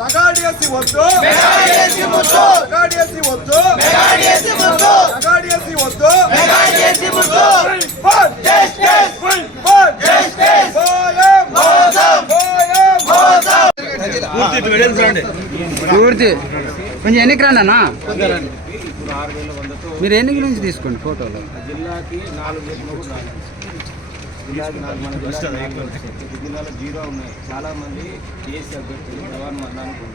తగాడియసి వద్దు వద్దు వద్దు ఫన్ పోయం పూర్తి కొంచెం ఎన్నికి రండి అన్న మీరు ఎన్నిక నుంచి తీసుకోండి ఫోటోలు. జిల్లాకి నాలుగు జిల్లాలో జీరో ఉన్నాయి. చాలా మంది కేసీ అభ్యర్థులు జవాన్ మరణానికి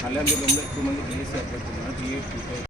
కళ్యాణ జిల్లాలో ఎక్కువ మంది కేసీ అభ్యర్థులు టీఏసీ